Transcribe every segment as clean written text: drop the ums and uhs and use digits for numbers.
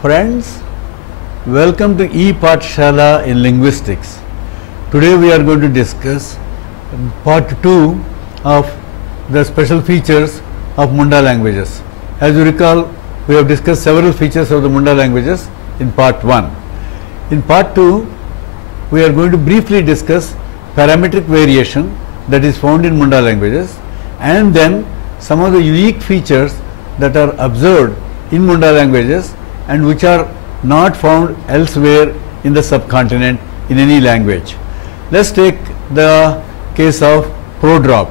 Friends, welcome to E-Pathshala in Linguistics. Today we are going to discuss part 2 of the special features of Munda languages. As you recall, we have discussed several features of the Munda languages in part 1. In part 2, we are going to briefly discuss parametric variation that is found in Munda languages, and then some of the unique features that are observed in Munda languages and which are not found elsewhere in the subcontinent in any language. Let's take the case of pro-drop.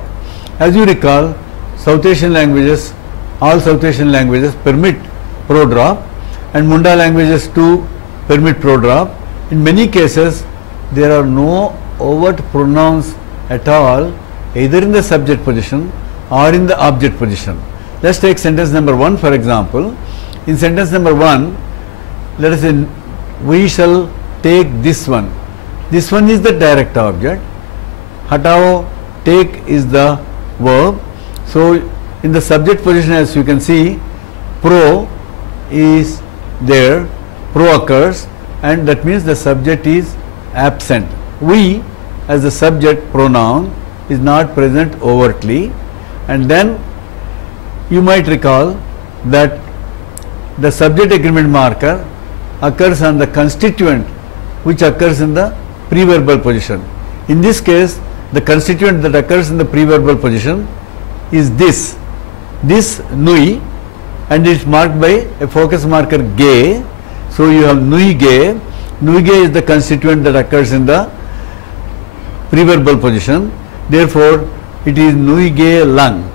As you recall, South Asian languages, all South Asian languages permit pro-drop, and Munda languages too permit pro-drop. In many cases, there are no overt pronouns at all, either in the subject position or in the object position. Let's take sentence number 1 for example. In sentence number 1, let us say, we shall take this one. This one is the direct object. Hatao, take is the verb. So, in the subject position, as you can see, pro is there, pro occurs, and that means the subject is absent. We as the subject pronoun is not present overtly, and then you might recall that the subject agreement marker occurs on the constituent which occurs in the preverbal position. In this case, the constituent that occurs in the preverbal position is this nui, and it is marked by a focus marker ge. So, you have nui ge. Nui ge is the constituent that occurs in the preverbal position. Therefore, it is nui ge lung.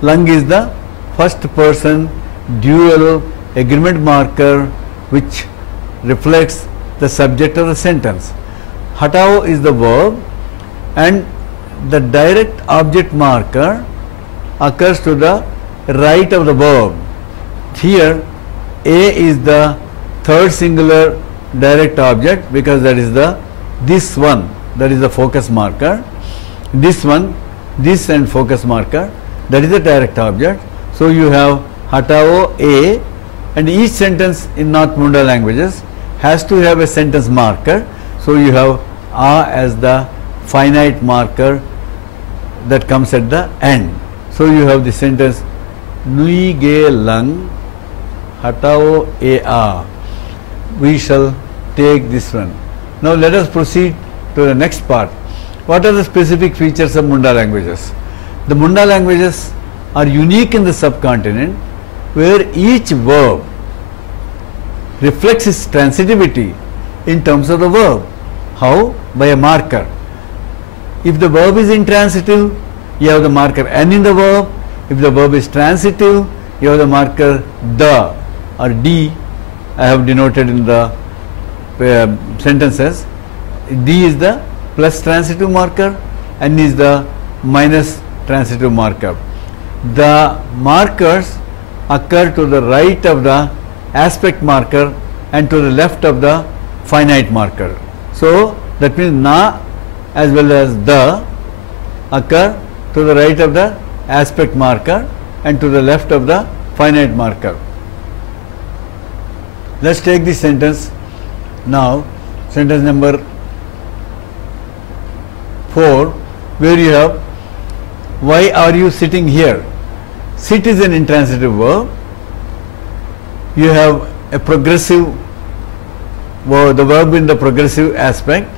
Lung is the first person dual agreement marker which reflects the subject of the sentence. Hatao is the verb, and the direct object marker occurs to the right of the verb. Here A is the third singular direct object because that is the this one, that is the focus marker. This one, this and focus marker, that is the direct object. So, you have Hatao A, and each sentence in North Munda languages has to have a sentence marker. So, you have A as the finite marker that comes at the end. So, you have the sentence Nui ge lung Hatao A. We shall take this one. Now, let us proceed to the next part. What are the specific features of Munda languages? The Munda languages are unique in the subcontinent, where each verb reflects its transitivity in terms of the verb. How? By a marker. If the verb is intransitive, you have the marker n in the verb. If the verb is transitive, you have the marker the or d. I have denoted in the sentences. D is the plus transitive marker, n is the minus transitive marker. The markers occur to the right of the aspect marker and to the left of the finite marker. So, that means na as well as the occur to the right of the aspect marker and to the left of the finite marker. Let us take this sentence now, sentence number 4, where you have, why are you sitting here? Sit is an intransitive verb. You have a progressive verb, the verb in the progressive aspect.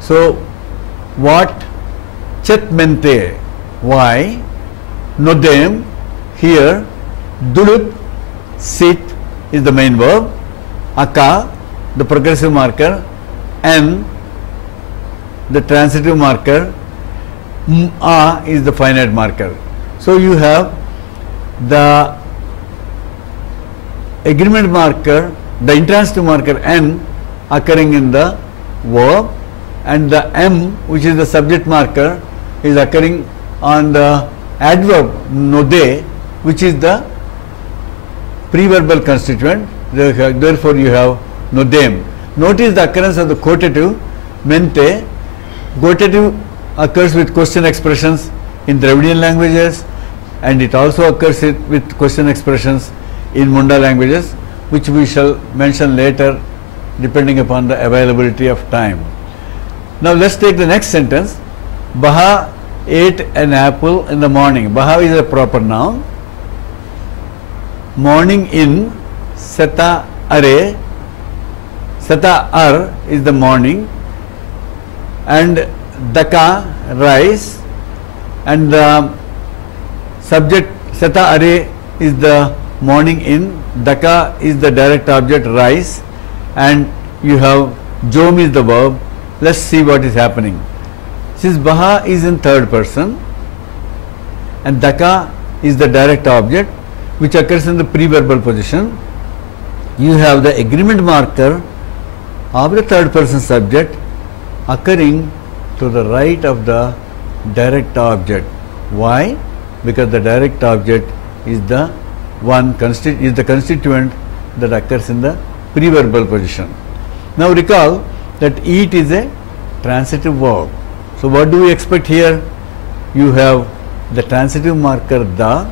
So, what? Chet mente, why? Nodem, here. Dulup, sit is the main verb. Aka, the progressive marker. N, the transitive marker. A is the finite marker. So, you have the agreement marker, the intransitive marker n occurring in the verb, and the m, which is the subject marker, is occurring on the adverb node, which is the preverbal constituent. Therefore, you have nodem. Notice the occurrence of the quotative mente. Quotative occurs with question expressions in Dravidian languages, and it also occurs with question expressions in Munda languages. which we shall mention later depending upon the availability of time. Now let's take the next sentence. Baha ate an apple in the morning. Baha is a proper noun. Morning in Seta are. Seta ar is the morning, and Daka rice, and the subject Seta are is the morning in, Daka is the direct object rice, and you have Jom is the verb. Let's see what is happening. Since Baha is in third person and Daka is the direct object which occurs in the pre-verbal position, you have the agreement marker of the third person subject occurring to the right of the direct object. Why? Because the direct object is the constituent that occurs in the pre-verbal position. Now recall that eat is a transitive verb. So what do we expect here? You have the transitive marker da,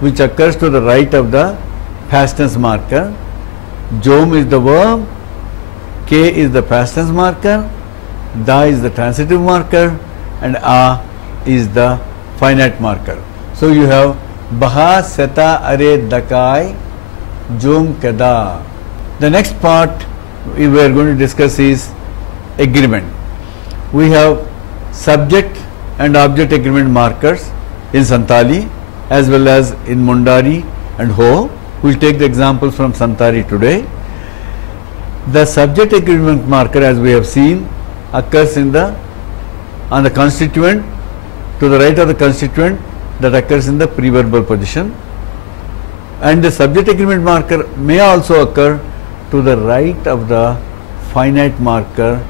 which occurs to the right of the past tense marker. Jom is the verb, K is the past tense marker, da is the transitive marker, and a is the finite marker. So you have Baha Seta Are Dakai Jom Kada. The next part we are going to discuss is agreement. We have subject and object agreement markers in Santali as well as in Mundari and Ho. We will take the examples from Santali today. The subject agreement marker, as we have seen, occurs on the constituent, to the right of the constituent, that occurs in the pre-verbal position, and the subject agreement marker may also occur to the right of the finite marker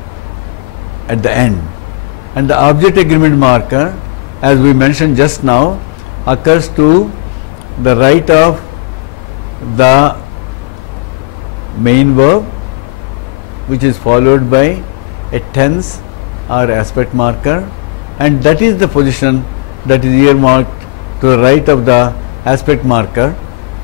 at the end, and the object agreement marker, as we mentioned just now, occurs to the right of the main verb, which is followed by a tense or aspect marker, and that is the position that is earmarked to the right of the aspect marker,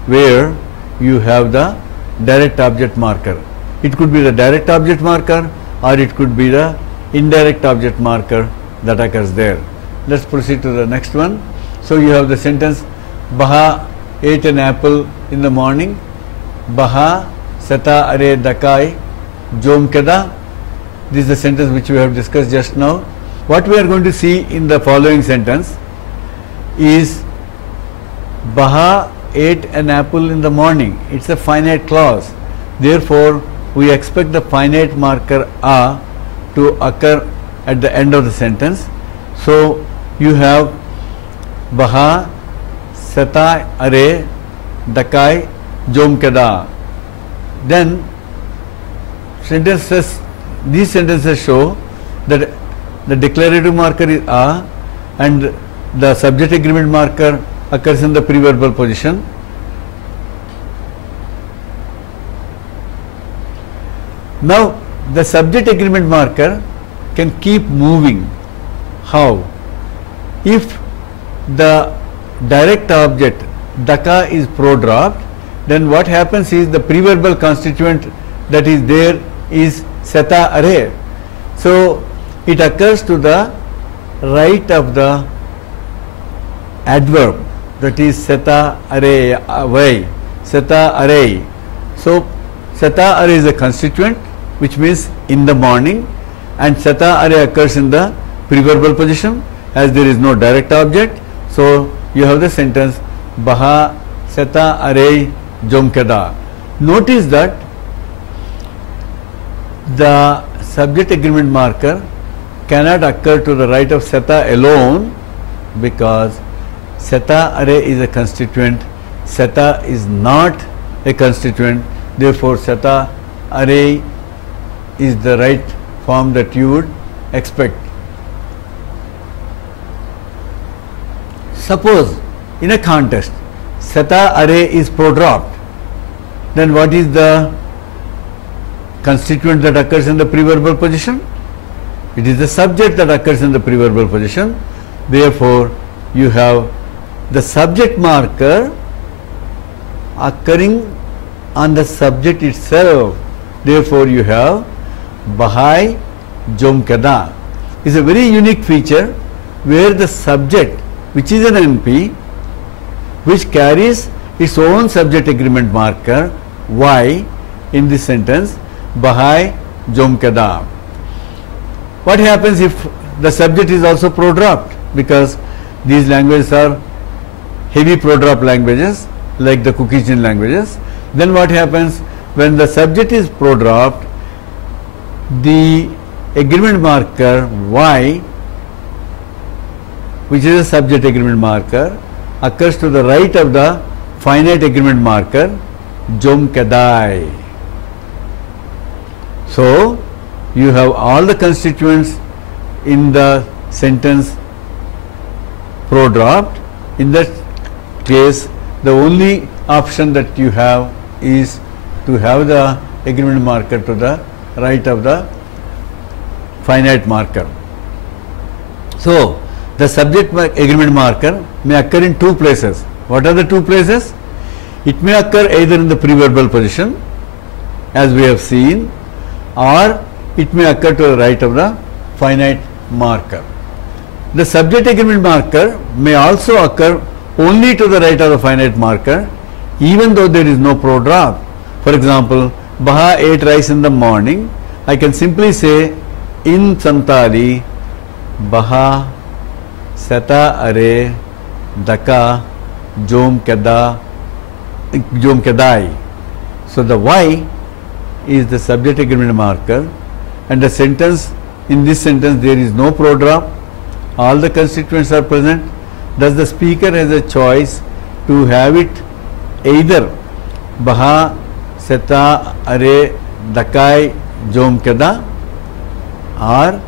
where you have the direct object marker. It could be the direct object marker or it could be the indirect object marker that occurs there. Let's proceed to the next one. So you have the sentence Baha ate an apple in the morning. Baha Seta Are Dakai Jom Kada. This is the sentence which we have discussed just now. What we are going to see in the following sentence is Baha ate an apple in the morning. It's a finite clause. Therefore, we expect the finite marker a to occur at the end of the sentence. So you have Baha Seta Are Dakai Jom Kada. Then these sentences show that the declarative marker is a and the subject agreement marker occurs in the pre-verbal position. Now the subject agreement marker can keep moving. How? If the direct object Daka is pro-dropped, then what happens is the pre-verbal constituent that is there is Seta Are. So it occurs to the right of the adverb, that is Seta Are Vai, Seta Are. So Seta Are is a constituent, which means in the morning, and Seta Are occurs in the pre-verbal position as there is no direct object. So you have the sentence Baha Seta Are Jom Kada. Notice that the subject agreement marker cannot occur to the right of Seta alone, because Seta Are is a constituent, Seta is not a constituent. Therefore Seta Are is the right form that you would expect. Suppose in a contest Seta Are is pro-dropped, then what is the constituent that occurs in the pre-verbal position? It is the subject that occurs in the pre-verbal position. Therefore you have the subject marker occurring on the subject itself. Therefore, you have Bahai Jom Kada. Is a very unique feature where the subject, which is an NP, which carries its own subject agreement marker Y in this sentence, Bahai Jom Kada. What happens if the subject is also pro-dropped? Because these languages are heavy pro-drop languages like the Caucasian languages. Then what happens when the subject is pro-dropped? The agreement marker Y, which is a subject agreement marker, occurs to the right of the finite agreement marker Jom Kadai. So you have all the constituents in the sentence pro-dropped. In that case, the only option that you have is to have the agreement marker to the right of the finite marker. So the subject agreement marker may occur in two places. What are the two places? It may occur either in the preverbal position, as we have seen, or it may occur to the right of the finite marker. The subject agreement marker may also occur only to the right of the finite marker, even though there is no pro-drop. For example, Baha ate rice in the morning. I can simply say in Santali, Baha Seta Are Daka Jom Kedai. So the Y is the subject agreement marker, and the sentence, in this sentence there is no pro-drop, all the constituents are present. Thus the speaker has a choice to have it either Baha Seta Are Dakai Jom Keda or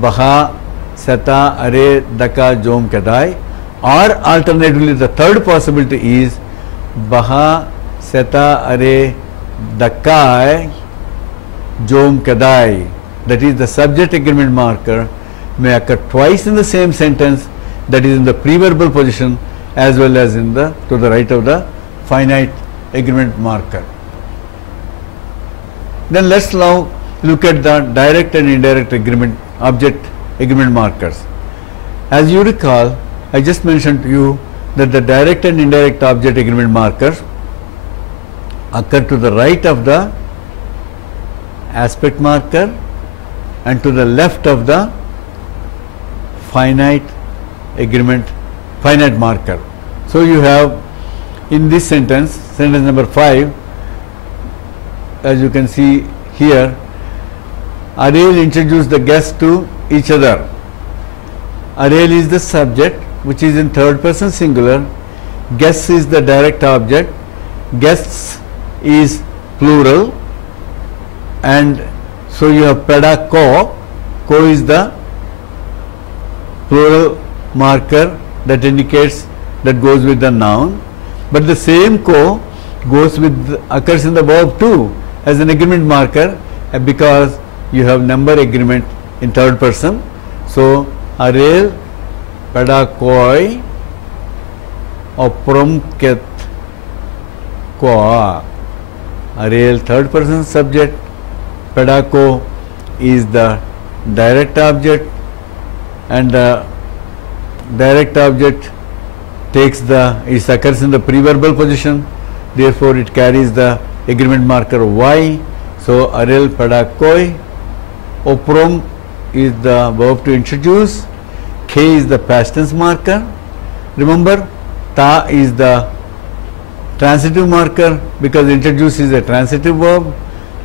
Baha Seta Are Daka Jom Kedai, or alternatively the third possibility is Baha Seta Are Dakai Jom Kedai. That is, the subject agreement marker may occur twice in the same sentence, that is in the preverbal position as well as in the to the right of the finite agreement marker. Then let us now look at the direct and indirect agreement object agreement markers. As you recall, I just mentioned to you that the direct and indirect object agreement markers occur to the right of the aspect marker and to the left of the finite marker. So you have in this sentence, sentence number 5, as you can see here, Ariel introduced the guests to each other. Ariel is the subject, which is in third person singular. Guests is the direct object. Guests is plural, and so you have Peda Ko. Ko is the plural marker that indicates, that goes with the noun, but the same Ko occurs in the verb too as an agreement marker, because you have number agreement in third person. So Ariel Peda Koi Oprom Ket Ko. Ariel third person subject, Peda Ko is the direct object, and the direct object occurs in the preverbal position, therefore it carries the agreement marker Y. So Ariel Peda Koi. Oprom is the verb to introduce. K is the past tense marker. Remember, Ta is the transitive marker, because introduce is a transitive verb.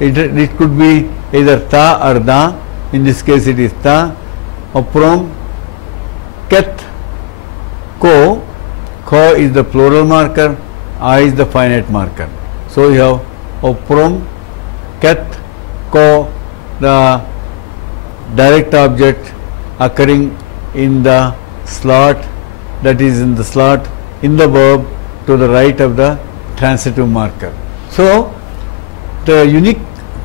It could be either Ta or Da. In this case it is Ta. Oprom Ket Ko. Ko is the plural marker. I is the finite marker. So you have Oprom Ket Ko, the direct object occurring in the slot, that is in the slot in the verb to the right of the transitive marker. So the unique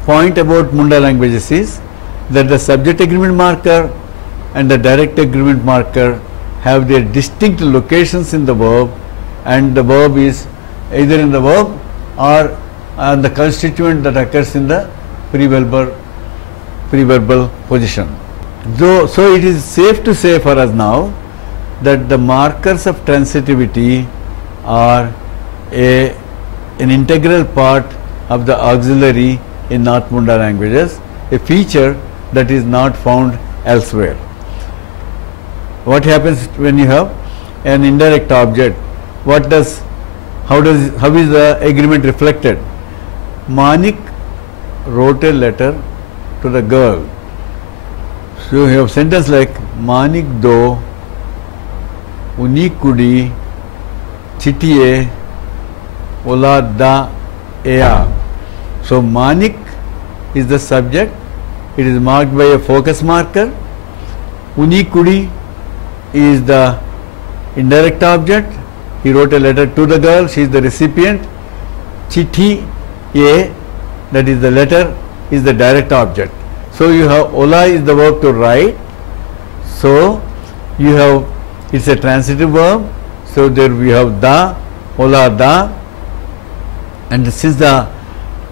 point about Munda languages is that the subject agreement marker and the direct agreement marker have their distinct locations in the verb, and the verb is either in the verb or and the constituent that occurs in the preverbal position. So it is safe to say for us now that the markers of transitivity are an integral part of the auxiliary in North Munda languages, a feature that is not found elsewhere. What happens when you have an indirect object? How is the agreement reflected? Manik wrote a letter to the girl. So you have sentence like Manik do unikudi chitiye ola da ea. So Manik is the subject. It is marked by a focus marker. Unikudi is the indirect object. He wrote a letter to the girl. She is the recipient. Chithi a, that is the letter, is the direct object. So you have ola is the verb to write. So you have, it's a transitive verb. So there we have da, ola da, and since the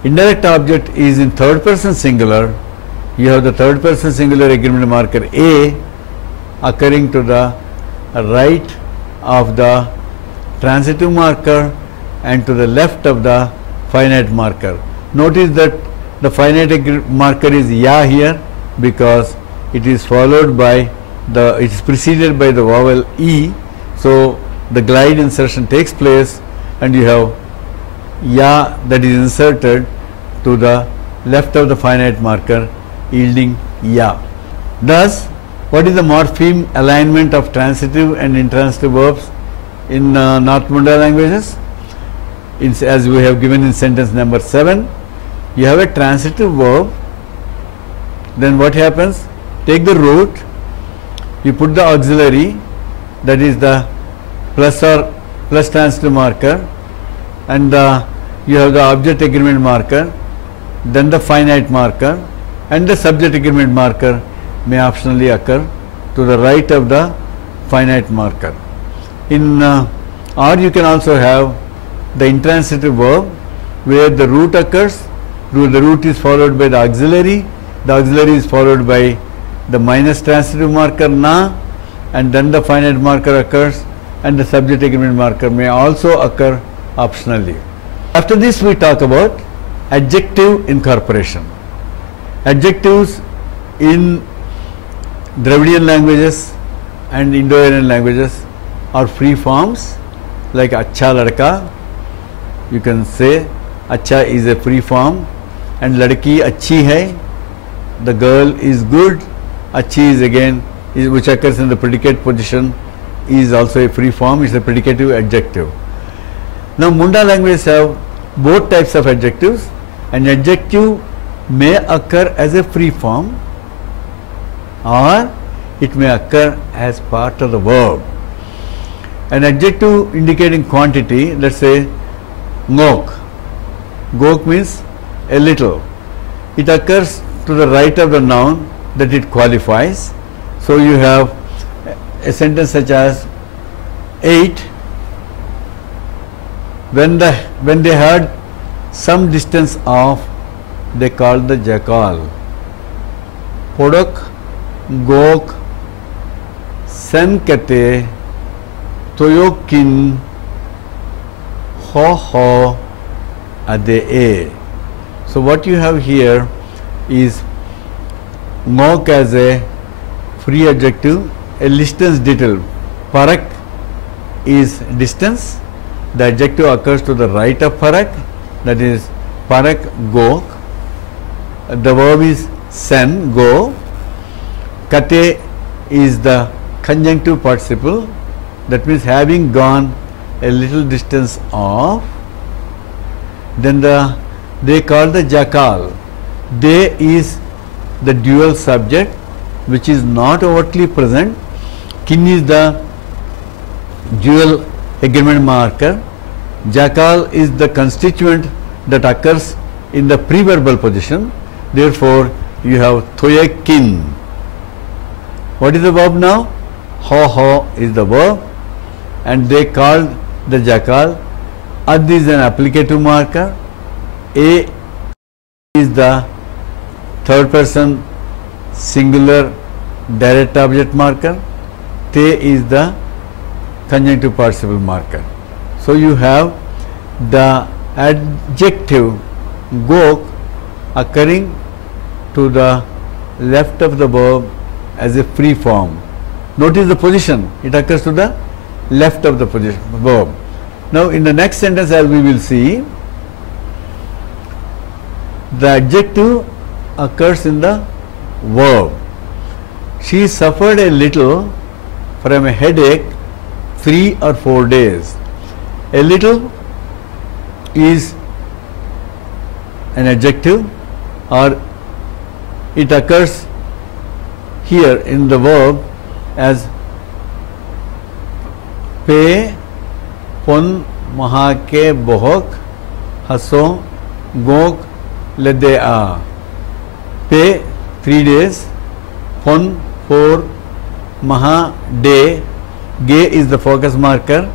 indirect object is in third person singular, you have the third person singular agreement marker a occurring to the right of the transitive marker and to the left of the finite marker. Notice that the finite marker is ya here because it is followed by it is preceded by the vowel e. So the glide insertion takes place and you have ya that is inserted to the left of the finite marker, yielding ya. Thus, what is the morpheme alignment of transitive and intransitive verbs in North Munda languages? As we have given in sentence number 7, you have a transitive verb. Then what happens? Take the root, you put the auxiliary, that is the plus or plus transitive marker, and you have the object agreement marker, then the finite marker, and the subject agreement marker may optionally occur to the right of the finite marker. Or you can also have the intransitive verb where the root occurs, the root is followed by the auxiliary is followed by the minus transitive marker na, and then the finite marker occurs and the subject agreement marker may also occur optionally. After this we talk about adjective incorporation. Adjectives in Dravidian languages and Indo-Aryan languages are free forms like acha ladka. You can say acha is a free form and ladki achhi hai, the girl is good. Achhi is again which occurs in the predicate position is also a free form, it's a predicative adjective. Now Munda languages have both types of adjectives. An adjective may occur as a free form or it may occur as part of the verb. An adjective indicating quantity, let's say ngok. Ngok means a little. It occurs to the right of the noun that it qualifies. So you have a sentence such as 8. When they heard some distance off, they called the jackal. Podok, gok, senkate, toyokin, ho ade. So what you have here is ngok as a free adjective, a distance detail. Parak is distance. The adjective occurs to the right of parak, that is parak gok. The verb is sen, go. Kate is the conjunctive participle, that means having gone a little distance off. Then they call the jackal. They is the dual subject which is not overtly present. Kin is the dual agreement marker. Jackal is the constituent that occurs in the preverbal position. Therefore, you have thoyekin. What is the verb now? Ho is the verb, and they called the jackal. Ad is an applicative marker. A is the third person singular direct object marker, te is the conjunctive participle marker. So you have the adjective gok occurring to the left of the verb as a free form. Notice the position, it occurs to the left of the verb. Now in the next sentence, as we will see, the adjective occurs in the verb. She suffered a little from a headache 3 or 4 days. A little is an adjective, or it occurs here in the verb as pe pon mahake bohok haso gok lede a. Pe 3 days, pon 4, maha day, ge is the focus marker,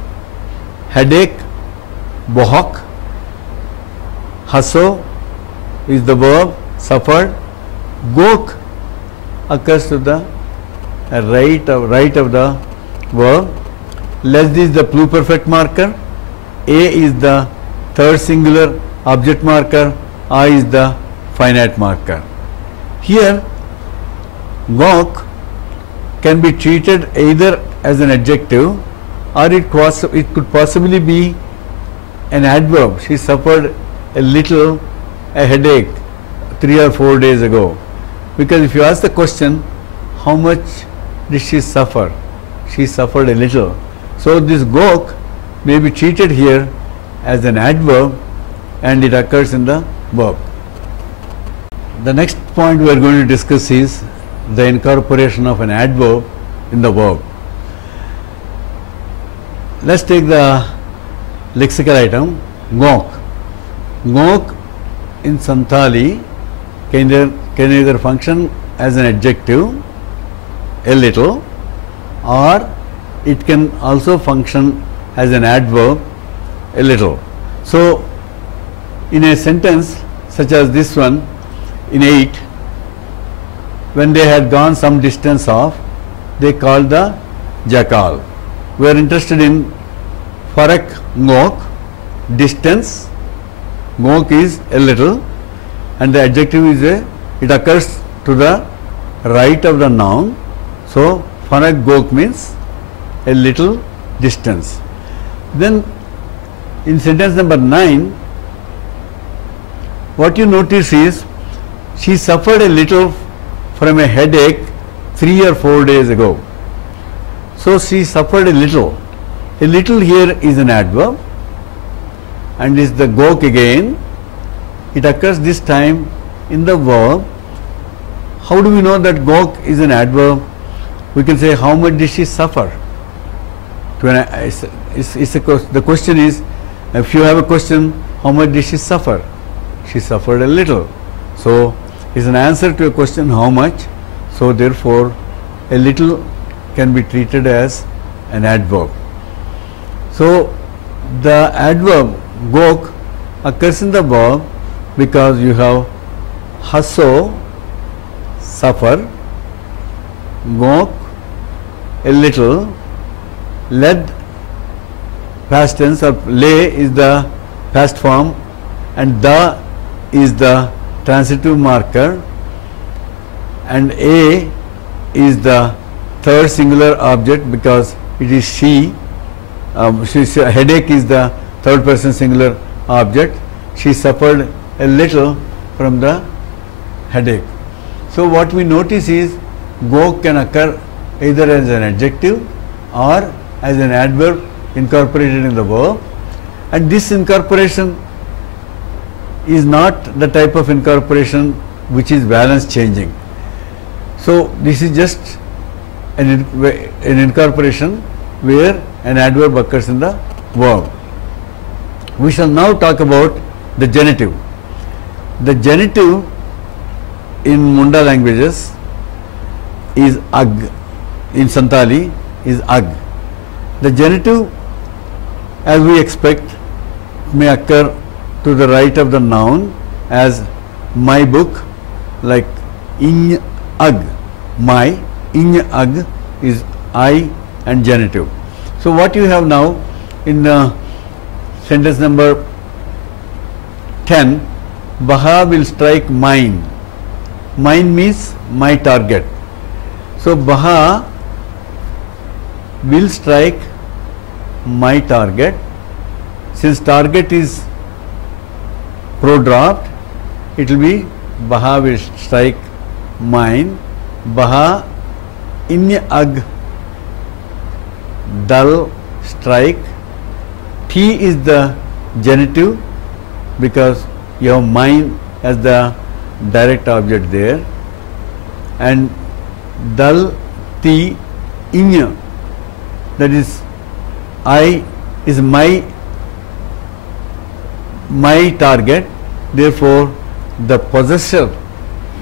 headache, bohok, haso is the verb, suffered, gok occurs to the right of the verb, less is the pluperfect marker, a is the third singular object marker, I is the finite marker. Here gok can be treated either as an adjective, or it could possibly be an adverb. She suffered a little, a headache 3 or 4 days ago. Because if you ask the question, how much did she suffer? She suffered a little. So this gok may be treated here as an adverb, and it occurs in the verb. The next point we are going to discuss is the incorporation of an adverb in the verb. Let's take the lexical item ngok. Ngok in Santali can either function as an adjective, a little, or it can also function as an adverb, a little. So in a sentence such as this one in 8, when they had gone some distance off, they called the jackal. We are interested in farak ngok, distance, ngok is a little, and the adjective is it occurs to the right of the noun. So farak gok means a little distance. Then in sentence number 9, what you notice is she suffered a little from a headache 3 or 4 days ago. So she suffered a little. A little here is an adverb and is the gok again. It occurs this time in the verb. How do we know that gok is an adverb? We can say, how much did she suffer? The question is, if you have a question, how much did she suffer? She suffered a little. So is an answer to a question, how much. So therefore a little can be treated as an adverb. So the adverb gok occurs in the verb because you have haso, suffer, gok, a little, led, past tense, or lay is the past form, and the is the transitive marker, and a is the third singular object because it is she. Headache is the third person singular object. She suffered a little from the headache. So what we notice is gok can occur either as an adjective or as an adverb incorporated in the verb, and this incorporation is not the type of incorporation which is valence changing. So this is just an incorporation where an adverb occurs in the verb. We shall now talk about the genitive. The genitive in Munda languages is ag, in Santali is ag. The genitive, as we expect, may occur to the right of the noun as my book, like in ag, my, in ag is I and genitive. So what you have now in sentence number 10, Baha will strike mine. Mine means my target. So Baha will strike my target. Since target is pro-dropped, it will be Baha will strike mine. Baha in ag dal strike. T is the genitive because you have mine as the direct object there, and dal ti in, that is I is my target, therefore the possessor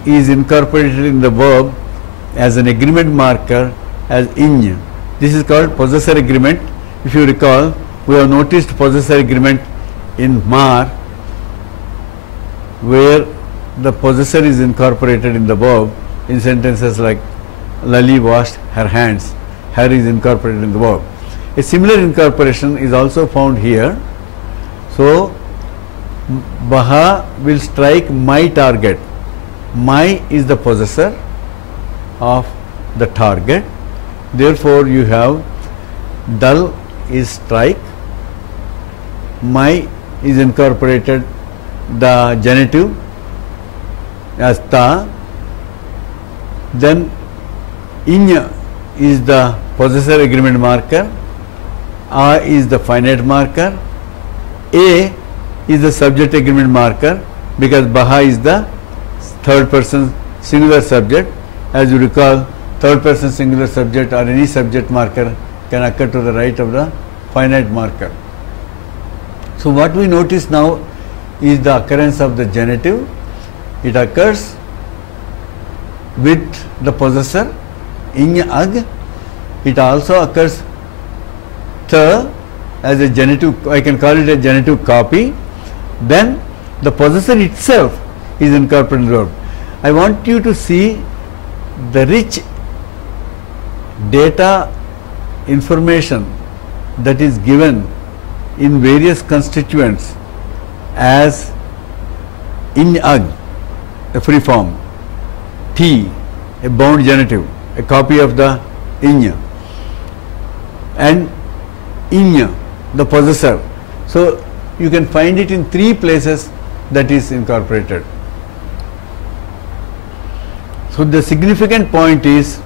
is incorporated in the verb as an agreement marker as in. This is called possessor agreement. If you recall, we have noticed possessor agreement in Mar, where the possessor is incorporated in the verb in sentences like Lali washed her hands. Her is incorporated in the verb. A similar incorporation is also found here. So Baha will strike my target. My is the possessor of the target. Therefore you have dal is strike, my is incorporated the genitive as ta, then in is the possessor agreement marker, a is the finite marker, a is the subject agreement marker because Baha is the third person singular subject. As you recall, third person singular subject or any subject marker can occur to the right of the finite marker. So what we notice now is the occurrence of the genitive. It occurs with the possessor in ag. It also occurs as a genitive, I can call it a genitive copy. Then the possessor itself is incorporated in the verb. I want you to see the rich data information that is given in various constituents as in ag, a free form, T, a bound genitive, a copy of the in, and in, the possessor. So you can find it in 3 places that is incorporated. So the significant point is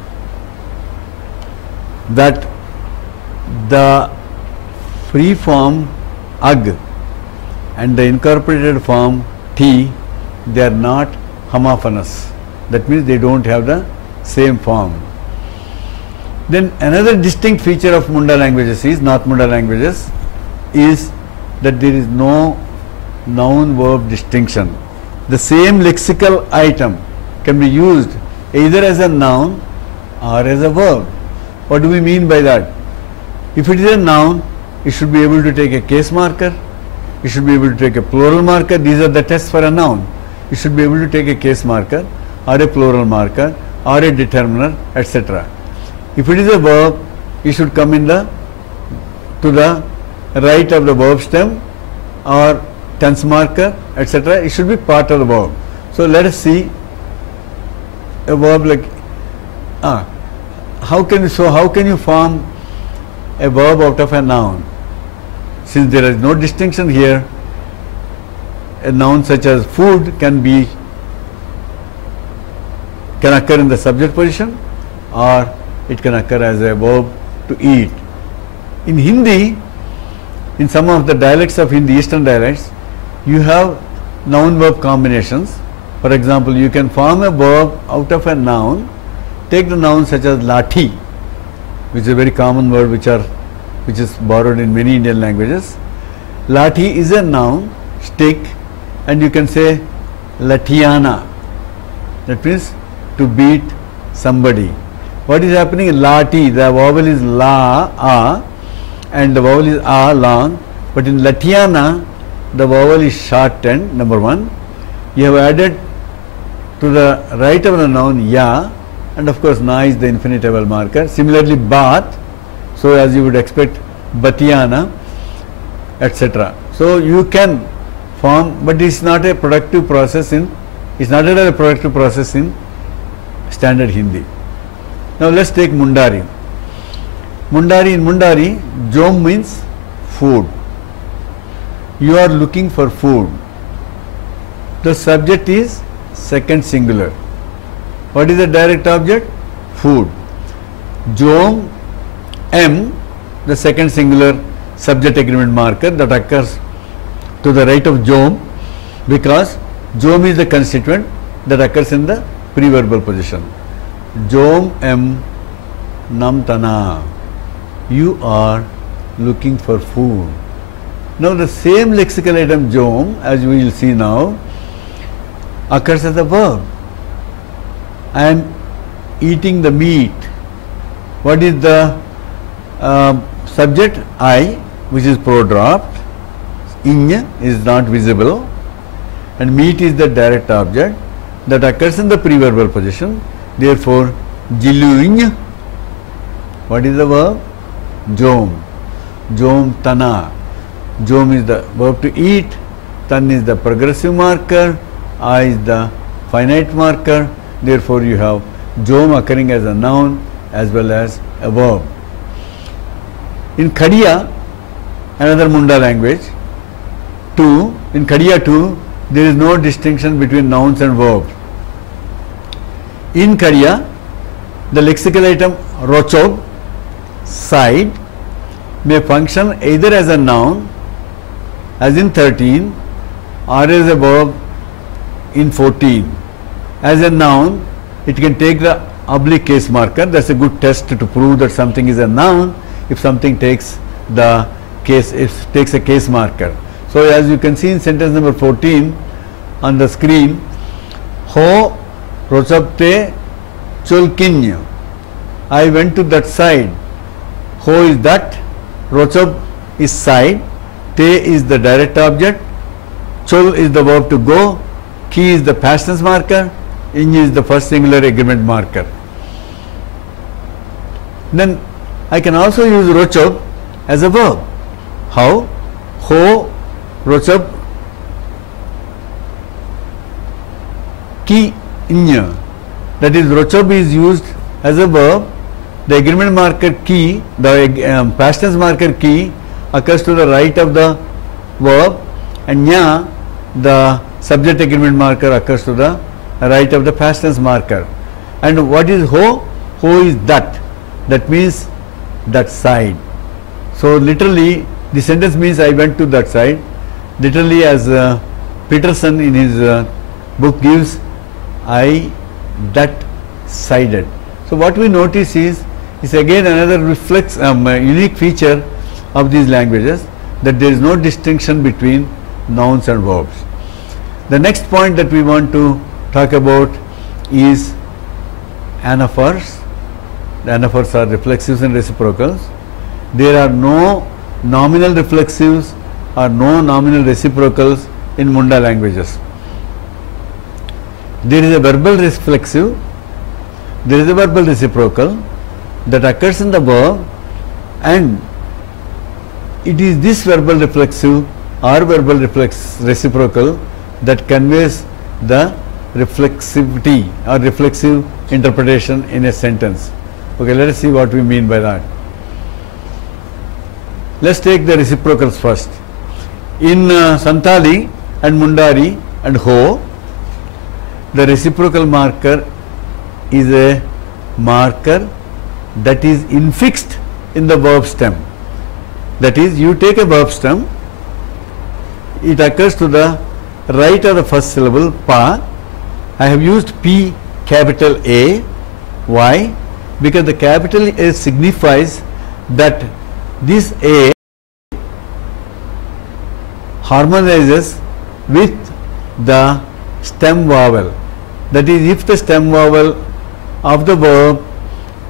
that the free form ag and the incorporated form T, they are not homophonous. That means they don't have the same form. Then another distinct feature of Munda languages is, North Munda languages, is that there is no noun verb distinction. The same lexical item can be used either as a noun or as a verb. What do we mean by that? If it is a noun, it should be able to take a case marker, it should be able to take a plural marker. These are the tests for a noun. It should be able to take a case marker or a plural marker or a determiner, etc. If it is a verb, it should come in to the right of the verb stem or tense marker, etc. It should be part of the verb. So let us see a verb like how can you form a verb out of a noun? Since there is no distinction here, a noun such as food can occur in the subject position, or it can occur as a verb to eat. In Hindi, in some of the dialects of Hindi, Eastern dialects, you have noun verb combinations. For example, you can form a verb out of a noun. Take the noun such as lathi, which is a very common word which is borrowed in many Indian languages. Lathi is a noun, stick, and you can say lathiana. That means to beat somebody. What is happening in lati? The vowel is la, a, and the vowel is a long. But in lathiana, the vowel is shortened, number one. You have added to the right of the noun ya, and of course na is the infinitival marker. Similarly bath, so as you would expect batiana, etc. So you can form, but it is not a productive process in, it's not at all a productive process in standard Hindi. Now let's take Mundari. Mundari, in Mundari, Jom means food. You are looking for food. The subject is second singular. What is the direct object? Food. Jom, M, the second singular subject agreement marker that occurs to the right of Jom, because Jom is the constituent that occurs in the preverbal position. Jom M Namtana. You are looking for food. Now the same lexical item Jom, as we will see now, occurs as a verb. I am eating the meat. What is the subject? I, which is pro-dropped. Inya is not visible, and meat is the direct object that occurs in the preverbal position. Therefore, jiluinya. What is the verb? Jom. Jom tana. Jom is the verb to eat. Tan is the progressive marker. I is the finite marker. Therefore, you have Jom occurring as a noun as well as a verb. In Khadiya, another Munda language, in Khadiya 2, there is no distinction between nouns and verbs. In Khadiya, the lexical item rochob, side, may function either as a noun, as in 13, or as a verb in 14. As a noun, it can take the oblique case marker. That's a good test to prove that something is a noun if something takes the case, if takes a case marker. So as you can see in sentence number 14 on the screen, ho rochabte chulkinya. I went to that side. Ho is that, rochab is side, te is the direct object, chul is the verb to go, ki is the past tense marker, iny is the first singular agreement marker. Then I can also use rochab as a verb. How? Ho rochab ki inya. That is, rochab is used as a verb. The agreement marker ki, the past tense marker ki, occurs to the right of the verb, and nya, the subject agreement marker, occurs to the right of the past tense marker. And what is ho? Ho is that. That means that side. So literally, the sentence means I went to that side. Literally, as Peterson in his book gives, I that sided. So what we notice is again another unique feature of these languages, that there is no distinction between nouns and verbs. The next point that we want to talk about is anaphors. The anaphors are reflexives and reciprocals. There are no nominal reflexives or no nominal reciprocals in Munda languages. There is a verbal reflexive, there is a verbal reciprocal that occurs in the verb, and it is this verbal reflexive or verbal reciprocal that conveys the reflexivity or reflexive interpretation in a sentence. Okay, let us see what we mean by that. Let's take the reciprocals first. In Santali and Mundari and Ho, the reciprocal marker is a marker that is infixed in the verb stem. That is, you take a verb stem, it occurs to the right of the first syllable pa. I have used P capital A. Why? Because the capital A signifies that this A harmonizes with the stem vowel. That is, if the stem vowel of the verb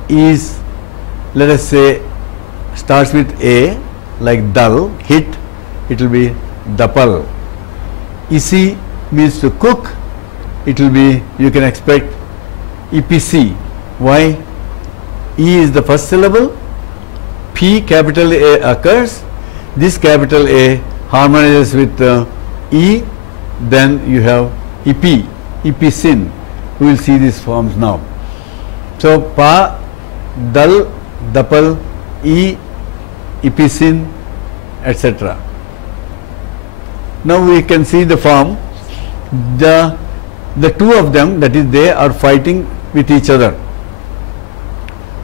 is, let us say, starts with A, like dal, hit, it will be dapal. Isi means to cook, it will be, you can expect EPC. Why? E is the first syllable, P capital A occurs, this capital A harmonizes with E, then you have EP, EPSIN. We will see these forms now. So, Pa, Dal, Dapal, E, EPSIN, etc. Now we can see the form. The two of them, that is, they are fighting with each other.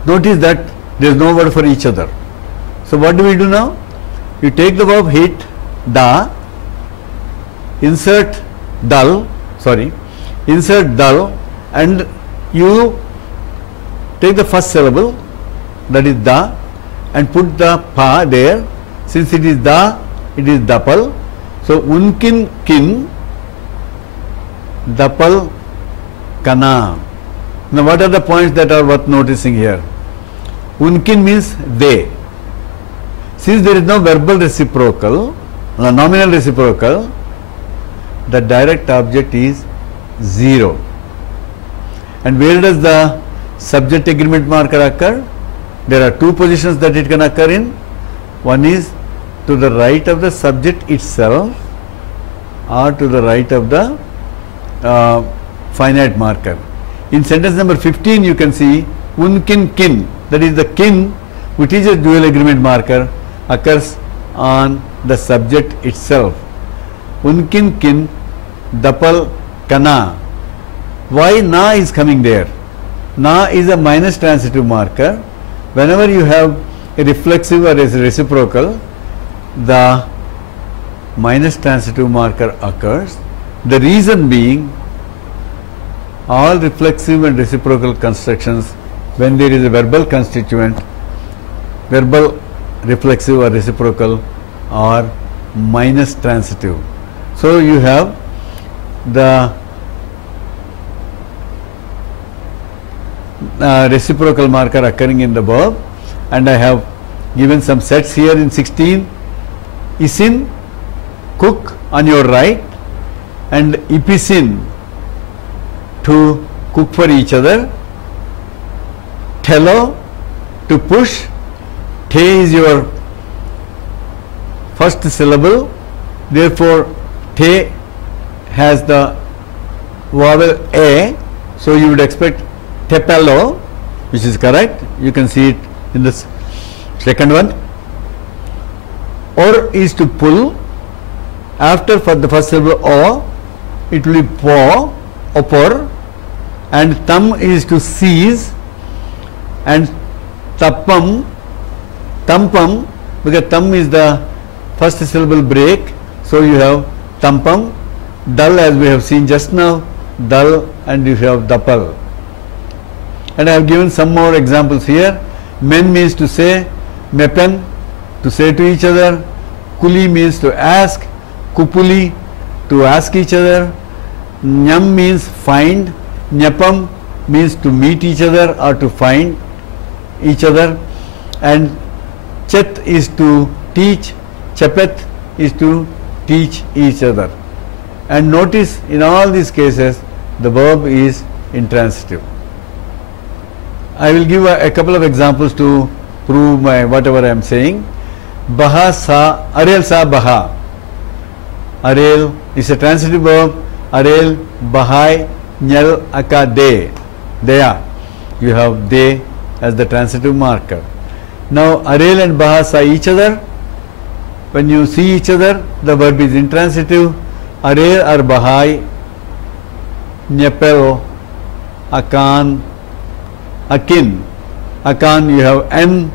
Notice that there is no word for each other. So what do we do now? You take the verb hit, da, insert dal, and you take the first syllable, that is da, and put the pa there. Since it is da, it is dapal. So unkin kin, dapal kana. Now what are the points that are worth noticing here? Unkin means they. Since there is no verbal reciprocal, nominal reciprocal, the direct object is 0. And where does the subject agreement marker occur? There are two positions that it can occur in. One is to the right of the subject itself or to the right of the finite marker. In sentence number 15 you can see unkin kin, that is the kin which is a dual agreement marker occurs on the subject itself. Unkin kin dapal kana. Why na is coming there? Na is a minus transitive marker. Whenever you have a reflexive or a reciprocal, the minus transitive marker occurs. The reason being, all reflexive and reciprocal constructions, when there is a verbal constituent, verbal, reflexive or reciprocal, are minus transitive. So you have the reciprocal marker occurring in the verb, and I have given some sets here in 16. Isin, cook on your right, and Ipisin, to cook for each other. Telo, to push. Te is your first syllable, therefore te has the vowel a, so you would expect tepelo, which is correct. You can see it in the second one. Or is to pull. After for the first syllable o, it will be po, opor, and thumb is to seize, and tappam, tampam, because thumb is the first syllable break, so you have tampam. Dal, as we have seen just now, dal, and you have dapal. And I have given some more examples here. Men means to say, mepen, to say to each other. Kuli means to ask, kupuli, to ask each other. Nyam means find, nyapam means to meet each other or to find each other, and chet is to teach, chapet is to teach each other. And notice in all these cases the verb is intransitive. I will give a couple of examples to prove my whatever I am saying. Baha sa, arel sa baha. Arel is a transitive verb. Arel, bahai, nyal, aka, de. Deya. You have de as the transitive marker. Now arel and baha saw each other. When you see each other, the verb is intransitive. Arel or bahai, nyepel, akan, akin. Akan, you have n,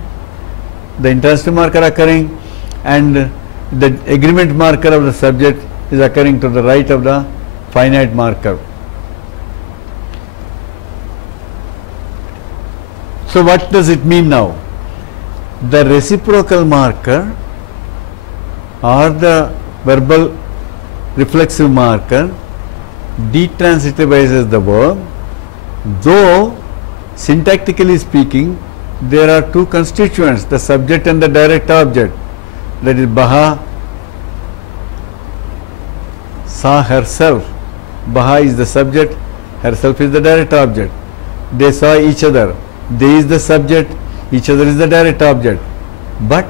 the intransitive marker occurring, and the agreement marker of the subject is occurring to the right of the finite marker. So what does it mean now? The reciprocal marker or the verbal reflexive marker detransitivises the verb, though syntactically speaking there are two constituents, the subject and the direct object, that is baha, saw herself. Baha is the subject, herself is the direct object. They saw each other. They is the subject, each other is the direct object. But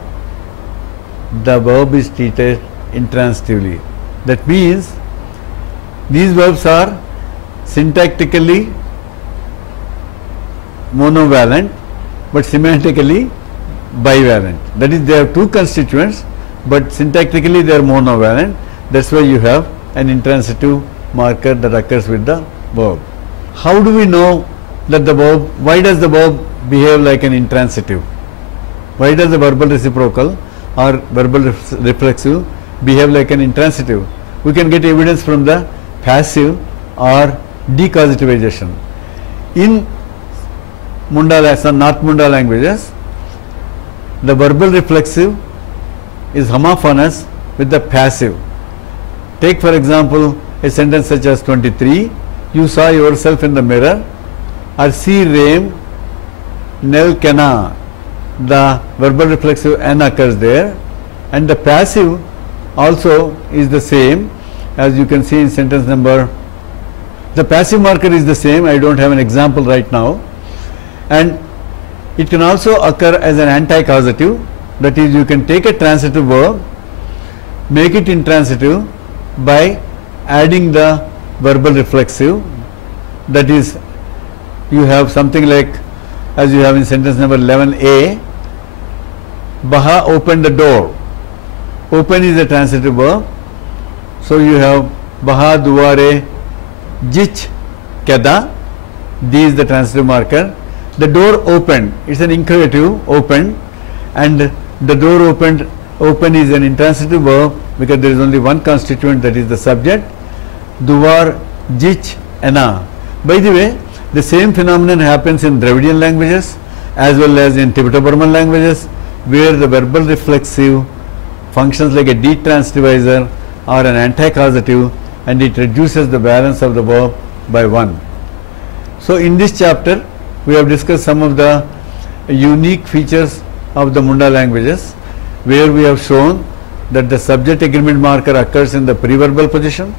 the verb is treated intransitively. That means these verbs are syntactically monovalent but semantically bivalent. That is, they have two constituents but syntactically they are monovalent. That's why you have an intransitive marker that occurs with the verb. How do we know that the verb, why does the verb behave like an intransitive? Why does the verbal reciprocal or verbal reflexive behave like an intransitive? We can get evidence from the passive or decausativization. In Munda, some North Munda languages, the verbal reflexive is homophonous with the passive. Take for example a sentence such as 23, you saw yourself in the mirror, or see Rame nel kena. The verbal reflexive n occurs there, and the passive also is the same, as you can see in sentence number. The passive marker is the same. I don't have an example right now, and it can also occur as an anti-causative. That is, you can take a transitive verb, make it intransitive by adding the verbal reflexive. That is, you have something like, as you have in sentence number 11a, Baha opened the door. Open is a transitive verb, so you have Baha duare jich keda. D is the transitive marker. The door opened, it's an inchoative, opened, and the door opened, open is an intransitive verb because there is only one constituent, that is the subject. Duvar jich ena. By the way, the same phenomenon happens in Dravidian languages as well as in Tibeto-Burman languages, where the verbal reflexive functions like a detransitivizer or an anti-causative, and it reduces the balance of the verb by 1. So in this chapter we have discussed some of the unique features of the Munda languages, where we have shown that the subject agreement marker occurs in the preverbal position,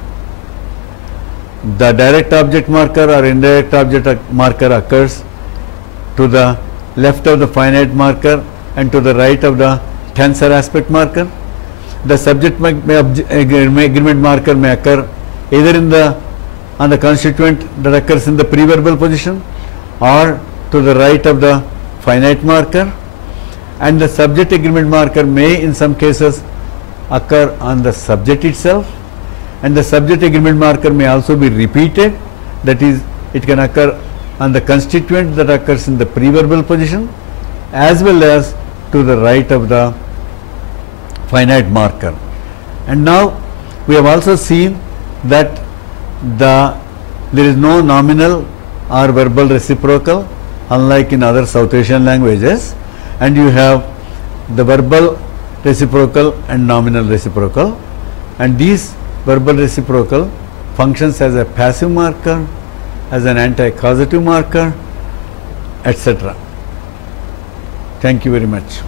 the direct object marker or indirect object marker occurs to the left of the finite marker and to the right of the tensor aspect marker. The subject agreement marker may occur either in the on the constituent that occurs in the preverbal position or to the right of the finite marker, and the subject agreement marker may in some cases occur on the subject itself, and the subject agreement marker may also be repeated. That is, it can occur on the constituent that occurs in the preverbal position as well as to the right of the finite marker. And now we have also seen that there is no nominal or verbal reciprocal, unlike in other South Asian languages, and you have the verbal reciprocal and nominal reciprocal, and these verbal reciprocal functions as a passive marker, as an anti-causative marker, etc. Thank you very much.